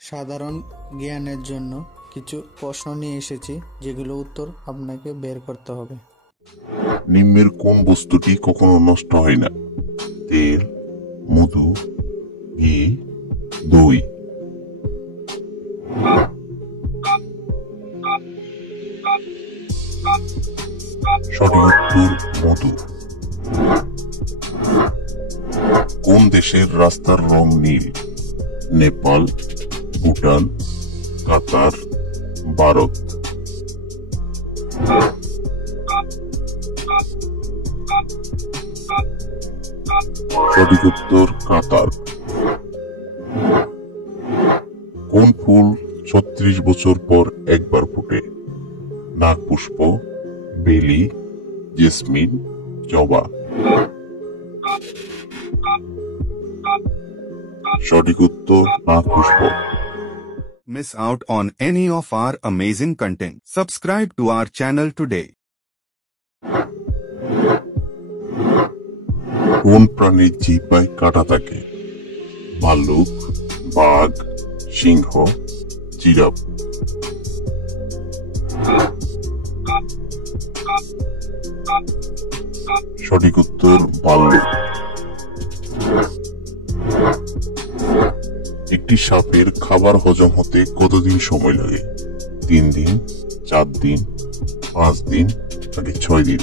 সাধারণ জ্ঞানের জন্য কিছু প্রশ্ন নিয়ে এসেছি, যেগুলো উত্তর আপনাকে বের করতে হবে। নিম্নের কোন বস্তুটি কখনো নষ্ট হয় না? তেল, মধু, ঘি, দই। সঠিক উত্তর মধু। কোন দেশের রাস্তার রং নীল? নেপাল, ভুটান, কাতার, ভারত। সঠিক উত্তর কাতার। কোন ফুল 36 বছর পর একবার ফোটে? নাগপুষ্প, বেলি, জেসমিন, জবা। সঠিক উত্তর নাগপুষ্প। Miss out on any of our amazing content. Subscribe to our channel today. কোন প্রাণীর জিহ্বায় কাঁটা থাকে? ভাল্লুক, বাঘ, সিংহ, জিরাফ। সঠিক উত্তর ভাল্লুক। একটি সাপের খাবার হজম হতে কতদিন সময় লাগে? 3 দিন, 4 দিন, 5 দিন, নাকি 6 দিন?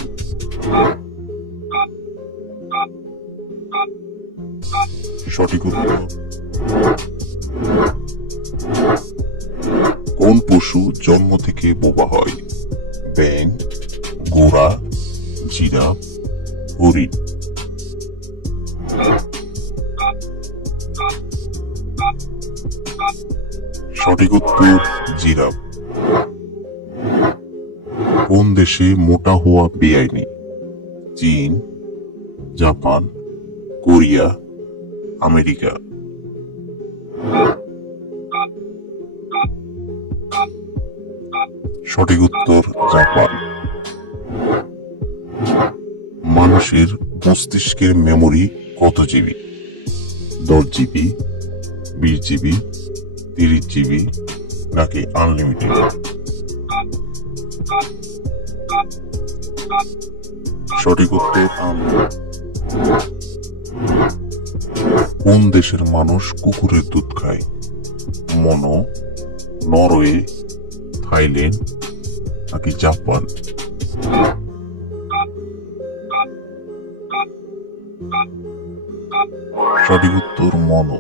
সঠিক উত্তর। কোন পশু জন্ম থেকে বোবা হয়? ব্যাঙ, ঘোড়া, জিরাফ, হরিণ। সঠিক উত্তর জিরাফ। কোন দেশে মোটা হওয়া বেআইনি? চীন, জাপান, কোরিয়া, আমেরিকা। সঠিক উত্তর জাপান। মানুষের মস্তিষ্কের মেমোরি কত জিবি? 10 জিবি, 20 জিবি, 30 জিবি, নাকি আনলিমিটেড? সঠিক উত্তর আনলিমিটেড। কোন দেশের মানুষ কুকুরের দুধ খায়? মনো, নরওয়ে, থাইল্যান্ড, নাকি জাপান? সঠিক উত্তর মনো।